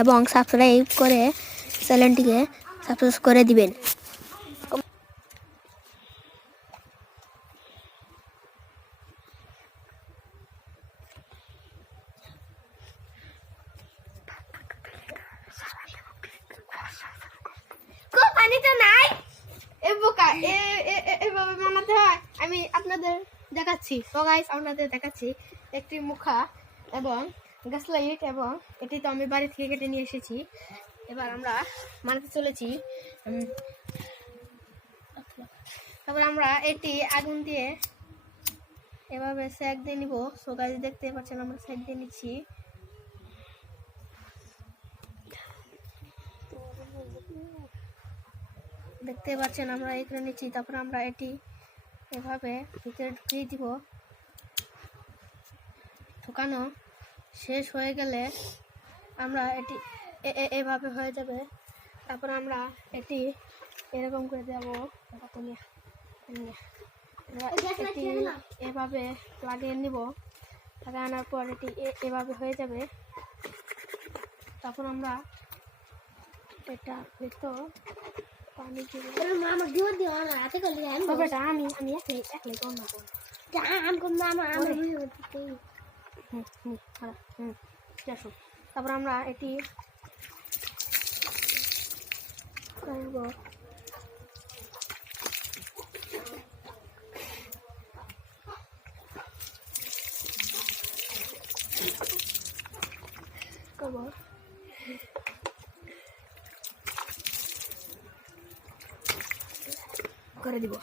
এবং সাবস্ক্রাইব করে চ্যানেলটিকে সাবস্ক্রাইব করে দিবেন। পানিতে নাই এ বোকা এভাবে বানাতে হয়। আমি আপনাদের দেখাচ্ছি। তো গাইস আপনাদের দেখাচ্ছি একটি মুখা এবং গ্যাস লাইট, এবং এটি তো আমি বাড়ি থেকে কেটে নিয়ে এসেছি। এবার আমরা বানাতে চলেছি। তারপর আমরা এটি আগুন দিয়ে এভাবে সেক দিয়ে নিব। সো গাইস দেখতে পাচ্ছেন আমরা সেক দিয়ে নিচ্ছি। দেখতে পাচ্ছেন আমরা এখানে নিচ্ছি। তারপর আমরা এটি এভাবে ভিতরে ঢুকিয়ে দিব। ঢুকানো শেষ হয়ে গেলে আমরা এটি এভাবে হয়ে যাবে। তারপর আমরা এটি এরকম করে দেবো। এটি এভাবে লাগিয়ে নিব। লাগানোর পর এটি এভাবে হয়ে যাবে। তারপর আমরা এটা হয়তো পানি দিব। আমি একলাই কম না তারপর আমরা এটি করব। করে দিব।